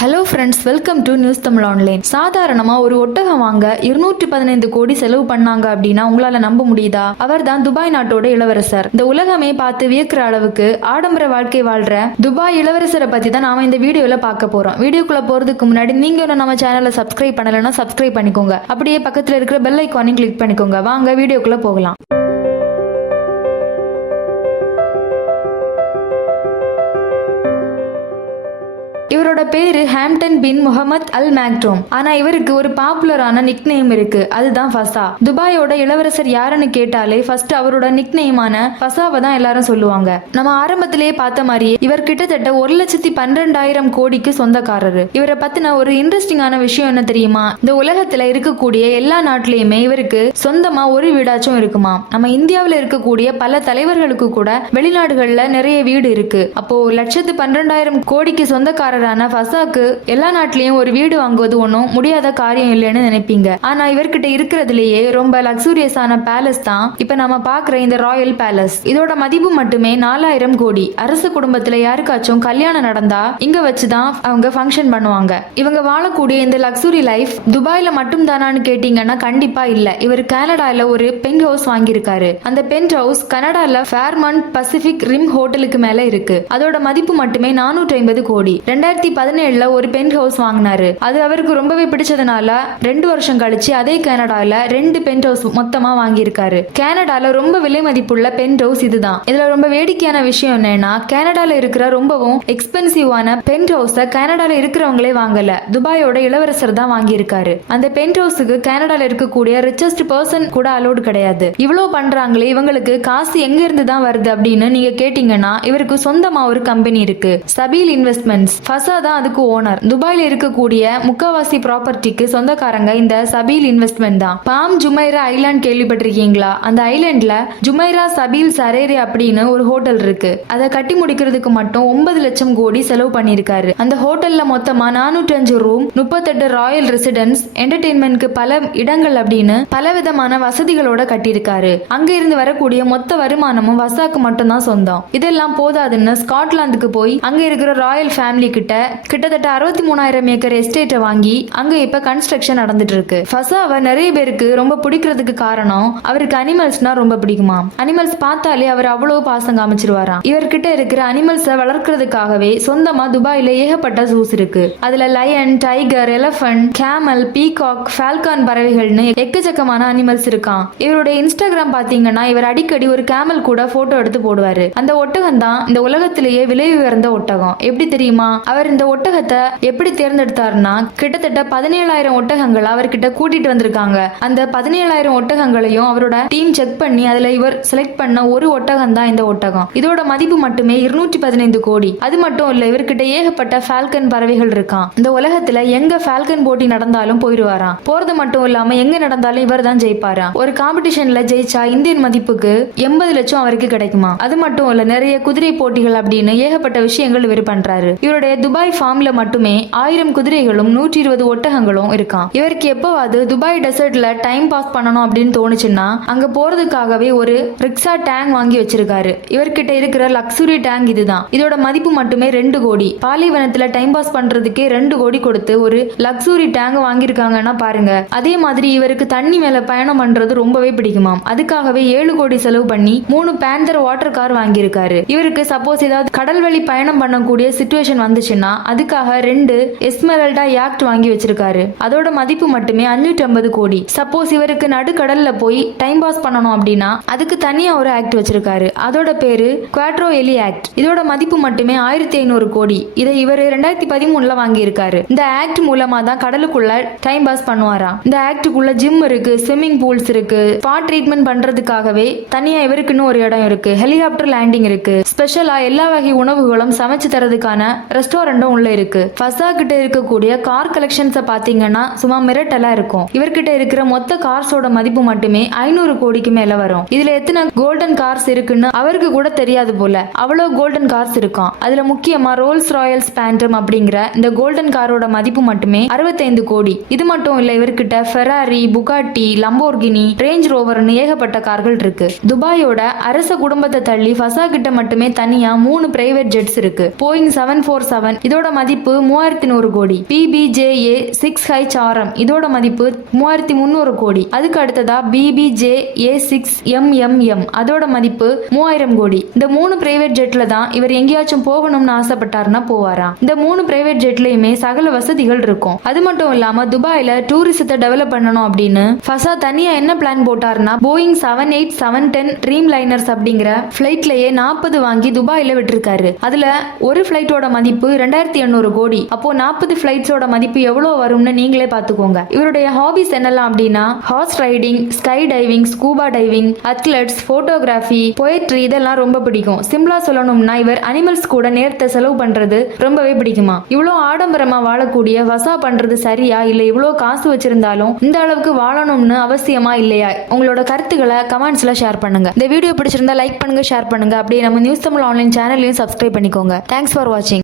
Hello friends, welcome to news Tamil online. சாதாரணமா ஒரு ஒட்டகம் வாங்க 215 கோடி செலவு பண்ணாங்க அப்படின்னா உங்களால நம்ப முடியுதா? அவர் தான் துபாய் நாட்டோட இளவரசர். இந்த உலகமே பார்த்து வியக்கிற அளவுக்கு ஆடம்பர வாழ்க்கை வாழ்ற துபாய் இளவரசரை பத்தி தான் நாம இந்த வீடியோல பார்க்க போறோம். வீடியோக்குள்ள போறதுக்கு முன்னாடி நீங்க நம்ம சேனலை சப்ஸ்கிரைப் பண்ணலன்னா சப்ஸ்கிரைப் பண்ணிக்கோங்க. அப்படியே பக்கத்துல இருக்கிற பெல் ஐக்கானையும் கிளிக் பண்ணிக்கோங்க. வாங்க வீடியோக்குள்ள போகலாம். இவரோட பேரு ஹாம்டன் பின் முகமது அல் மேக்டோம். ஆனா இவருக்கு ஒரு பாப்புலரான நிக் நேம் இருக்கு, அதுதான் ஃபசா. துபாயோட இளவரசர் யாருன்னு கேட்டாலே ஃபர்ஸ்ட் அவரோட நிக் நேமான ஃபசாவை தான் எல்லாரும் சொல்லுவாங்க. நம்ம ஆரம்பத்திலேயே பார்த்த மாதிரியே இவர் கிட்டத்தட்ட 1,12,000 கோடிக்கு சொந்தக்காரரு. இவரை பத்தின ஒரு இன்ட்ரெஸ்டிங்கான விஷயம் என்ன தெரியுமா? இந்த உலகத்துல இருக்கக்கூடிய எல்லா நாட்டிலயுமே இவருக்கு சொந்தமா ஒரு வீடாச்சும் இருக்குமா. நம்ம இந்தியாவில இருக்கக்கூடிய பல தலைவர்களுக்கு கூட வெளிநாடுகள்ல நிறைய வீடு இருக்கு. அப்போ 1,12,000 கோடிக்கு சொந்தக்காரர் ஃபசாக்கு எல்லா நாட்டிலையும் ஒரு வீடு வாங்குவது ஒன்றும் முடியாத காரியம் இல்லைன்னு நினைப்பீங்க. ஆனா இவர்கிட்ட இருக்கிறதுலயே ரொம்ப லக்ஸூரியஸான பேலஸ் தான் இப்ப நம்ம பாக்குற இந்த ராயல் பேலஸ். இதோட மதிப்பு மட்டுமே 4,000 கோடி. அரசு குடும்பத்துல யாருக்காச்சும் கல்யாணம் நடந்தா இங்க வச்சுதான் அவங்க ஃபங்க்ஷன் பண்ணுவாங்க. இவங்க வாழக்கூடிய இந்த லக்ஸுரி லைஃப் துபாயில மட்டும் தானான்னு கேட்டீங்கன்னா கண்டிப்பா இல்ல. இவர் கனடால ஒரு பென்ட் ஹவுஸ் வாங்கியிருக்காரு. அந்த பென்ட் ஹவுஸ் கனடால ஃபேர்மண்ட் பசிபிக் ரிம் ஹோட்டலுக்கு மேல இருக்கு. அதோட மதிப்பு மட்டுமே 450 கோடி. 2017 ஒரு பென்ட் ஹவுஸ் வாங்கினாரு. அது அவருக்கு ரொம்பவே பிடிச்சதுனால 2 வருஷம் கழிச்சு அதே கனடால 2 பென்ட் ஹவுஸ் மொத்தமா வாங்கியிருக்காரு. கனடால ரொம்ப விலை மதிப்புள்ள பென்ட் ஹவுஸ் இதுதான். இதுல ரொம்ப வேடிக்கையான விஷயம் என்னன்னா, கனடால இருக்கிற ரொம்பவும் எக்ஸ்பென்சிவான பென்ட் ஹவுஸ கனடால இருக்கிறவங்களே வாங்கல, துபாயோட இளவரசர் தான் வாங்கியிருக்காரு. அந்த பென்ட் ஹவுஸுக்கு கனடால இருக்கக்கூடிய ரிச்சஸ்ட் பர்சன் கூட அலோடு கிடையாது. இவ்வளவு பண்றாங்களே, இவங்களுக்கு காசு எங்க இருந்து தான் வருது அப்படின்னு நீங்க கேட்டீங்கன்னா இவருக்கு சொந்தமா ஒரு கம்பெனி இருக்கு, சபீல் இன்வெஸ்ட்மெண்ட்ஸ். ஃபசா தான் அதுக்கு ஓனர். துபாயில இருக்கக்கூடிய முக்காவாசி ப்ராப்பர்ட்டிக்கு சொந்தக்காரங்க இந்த சபீல் இன்வெஸ்ட்மெண்ட் தான். பாம் ஜுமைரா ஐலாண்ட் கேள்விப்பட்டிருக்கீங்களா? அந்த ஐலாண்ட்ல ஜுமைரா சபீல் சரேரி அப்படின்னு ஒரு ஹோட்டல் இருக்கு. அதை கட்டி முடிக்கிறதுக்கு மட்டும் 9 லட்சம் கோடி செலவு பண்ணிருக்காரு. அந்த ஹோட்டல்ல மொத்தமா 405 ரூம், 38 ராயல் ரெசிடென்ஸ், என்டர்டெயின்மெண்ட்க்கு பல இடங்கள் அப்படின்னு பலவிதமான வசதிகளோட கட்டியிருக்காரு. அங்க இருந்து வரக்கூடிய மொத்த வருமானமும் வசாக்கு மட்டும் தான் சொந்தம். இதெல்லாம் போதாதுன்னு ஸ்காட்லாந்துக்கு போய் அங்க இருக்கிற ராயல் ஃபேமிலி கிட்டத்தட்ட 63,000 ஏக்கர் எஸ்டேட்டை வாங்கி அங்க இப்ப கன்ஸ்ட்ரக்ஷன் நடந்துட்டு இருக்கு. ஃபசாவை நிறைய பேருக்கு ரொம்ப பிடிக்கிறதுக்கு காரணம் அவருக்கு அனிமல்ஸ்னா ரொம்ப பிடிக்குமா. அனிமல்ஸ் பார்த்தாலே அவர் அவ்வளவு பாசம் காமிச்சிருவாராம். இவர்கிட்ட இருக்கிற அனிமல்ஸை வளர்க்கறதுக்காகவே சொந்தமா துபாயில ஏகப்பட்ட ஜூஸ் இருக்கு. அதுல lion, tiger, elephant, camel, peacock, falcon பறவைகள்னு எக்கச்சக்கமான அனிமல்ஸ் இருக்கான். இவருடைய இன்ஸ்டாகிராம் பாத்தீங்கன்னா இவர் அடிக்கடி ஒரு கேமல் கூட போட்டோ எடுத்து போடுவாரு. அந்த ஒட்டகம் தான் இந்த உலகத்திலேயே விலை உயர்ந்த ஒட்டகம். எப்படி தெரியுமா? அவர் இந்த ஒட்டகத்தை எப்படி தேர்ந்தெடுத்தாருன்னா, கிட்டத்தட்ட 17,000 ஒட்டகங்கள் அவர்கிட்ட கூட்டிட்டு வந்திருக்காங்க. அந்த 17,000 ஒட்டகங்களையும் அவரோட டீம் செக் பண்ணி அதுல இவர் செலக்ட் பண்ண ஒரு ஒட்டகம் தான் இந்த ஒட்டகம். இதோட மதிப்பு மட்டுமே 215 கோடி. அது மட்டும் இல்ல, இவர்கிட்ட ஏகப்பட்ட ஃபால்கன் பறவைகள் இருக்கான். இந்த உலகத்துல எங்க ஃபால்கன் போட்டி நடந்தாலும் போயிடுவாராம். போறது மட்டும் இல்லாம எங்க நடந்தாலும் இவர் தான் ஜெயிப்பாராம். ஒரு காம்படிஷன்ல ஜெயிச்சா இந்தியன் மதிப்புக்கு 80 லட்சம் அவருக்கு கிடைக்குமா. அது மட்டும் இல்ல, நிறைய குதிரை போட்டிகள் அப்படின்னு ஏகப்பட்ட விஷயங்கள் இவர் பண்றாரு. இவருடைய துபாய் ஃபார்ம்ல மட்டுமே 1000 குதிரைகளும் 120 ஒட்டகங்களும் இருக்கான். இவருக்கு எப்பவாவது துபாய் டெசர்ட்ல டைம் பாஸ் பண்ணணும் அப்படின்னு தோணுச்சுன்னா அங்க போறதுக்காகவே ஒரு ரிக்ஷா டேங்க் வாங்கி வச்சிருக்காரு. இவர்கிட்ட இருக்கிற லக்ஸுரி டேங்க் இதுதான். இதோட மதிப்பு மட்டுமே 2 கோடி. பாலைவனத்துல டைம் பாஸ் பண்றதுக்கே 2 கோடி கொடுத்து ஒரு லக்ஸுரி டேங்க் வாங்கியிருக்காங்கன்னா பாருங்க. அதே மாதிரி இவருக்கு தண்ணி மேல பயணம் பண்றது ரொம்பவே பிடிக்குமாம். அதுக்காகவே 7 கோடி செலவு பண்ணி 3 பேந்தர் வாட்டர் கார் வாங்கியிருக்காரு. இவருக்கு சப்போஸ் ஏதாவது கடல்வழி பயணம் பண்ணக்கூடிய சிச்சுவேஷன் வந்துச்சுன்னா அதுக்காக 2 எஸ்மெரல்டா யாக்ட் வாங்கி வச்சிருக்காரு. அதோட மதிப்பு மட்டுமே 550 கோடி. சப்போஸ் இவருக்கு நடுக்கடல்ல போய் டைம் பாஸ் பண்ணணும் அப்படின்னா அதுக்கு தனியா ஒரு ஆக்ட் வச்சிருக்காரு. அதோட பேரு குவாட்ரோ எலி ஆக்ட். இதோட மதிப்பு மட்டுமே 1,500 கோடி. இதை இவர் 2013 வாங்கி இருக்காரு. இந்த ஆக்ட் மூலமா தான் கடலுக்குள்ள டைம் பாஸ் பண்ணுவாராம். இந்த ஆக்டுக்குள்ள ஜிம் இருக்கு, ஸ்விம்மிங் பூல்ஸ் இருக்கு, ஸ்பா ட்ரீட்மெண்ட் பண்றதுக்காகவே தனியா இவருக்குன்னு ஒரு இடம் இருக்கு, ஹெலிகாப்டர் லேண்டிங் இருக்கு, ஸ்பெஷலா எல்லா வகை உணவுகளும் சமைச்சு தரதுக்கான ரெஸ்டாரண்டும் உள்ள இருக்கு. ஃபசா கிட்ட இருக்கக்கூடிய கார் கலெக்ஷன்ஸை பாத்தீங்கன்னா சும்மா மிரட்டலா இருக்கும். இவர்கிட்ட இருக்கிற மொத்த கார்ஸோட மதிப்பு மட்டுமே 500 கோடிக்கு மேல வரும். இதுல எத்தனை கோல்டன் கார்ஸ் இருக்குன்னு அவருக்கு கூட தெரியாது போல, அவ்வளவு கோல்டன் கார்ஸ் இருக்கும். அதுல முக்கியமா ரோல்ஸ் ராயல்ஸ் பேண்டம் அப்படிங்கிற இந்த கோல்டன் காரோட மதிப்பு மட்டுமே 65 கோடி. இது மட்டும் இல்ல, இவர்கிட்ட ஃபெராரி, புகாட்டி, லம்போர்கினி, ரேஞ்ச் ரோவர்னு ஏகப்பட்ட கார்கள் இருக்கு. துபாயோட அரச குடும்பத்தை தள்ளி ஃபசா கிட்ட மட்டுமே தனியா 3 பிரைவேட் ஜெட்ஸ் இருக்கு. போயிங் 747 இதோட மதிப்பு 3100 கோடி. PBJA 6HRM இதோட மதிப்பு 3300 கோடி. அதுக்கு அடுத்ததா BBJA 6MMM அதோட மதிப்பு 3000 கோடி. இந்த 3 பிரைவேட் ஜெட்ல தான் இவர் எங்கேயாச்சும் போகணும்னு ஆசைப்பட்டாருன்னா போவாராம். இந்த 3 பிரைவேட் ஜெட்லயுமே சகல வசதிகள் இருக்கும். அது மட்டும் இல்லாம துபாயில டூரிசத்தை டெவலப் பண்ணணும் அப்படின்னு ஃபசா தனியா என்ன பிளான் போட்டாருன்னா போயிங் 787-10 ட்ரீம் லைனர்ஸ் அப்படிங்கிற பிளைட்லயே 40 வாங்கி துபாயில விட்டிருக்காரு. அதுல ஒரு பிளைட்டோட மதிப்பு 2800 கோடி. அப்போ 40 பிளைட்ஸோட மதிப்பு எவ்வளவு வரும்னு நீங்களே பாத்துக்கோங்க. இவருடைய ஹாபிஸ் என்னெல்லாம் அப்படின்னா horse riding, sky diving, scuba diving, athletes, photography, poetry இதெல்லாம் ரொம்ப பிடிக்கும். சிம்பிளா சொல்லணும்னா இவர் அனிமல்ஸ் கூட நேரத்தை செலவு பண்றது ரொம்பவே பிடிக்குமா. இவ்வளோ ஆடம்பரமா வாழக்கூடிய வசா பண்றது சரியா இல்ல இவ்வளோ காசு வச்சிருந்தாலும் இந்த அளவுக்கு வாழணும்னு அவசியமா இல்லையா? உங்களோட கருத்துக்களை கமெண்ட்ஸ்ல ஷேர் பண்ணுங்க. இந்த வீடியோ பிடிச்சிருந்தா லைக் பண்ணுங்க, ஷேர் பண்ணுங்க. அப்படியே நம்ம நியூஸ் தமிழ் ஆன்லைன் சேனலையும் சப்ஸ்கிரைப் பண்ணிக்கோங்க. தேங்க்ஸ் ஃபார் வாட்சிங்.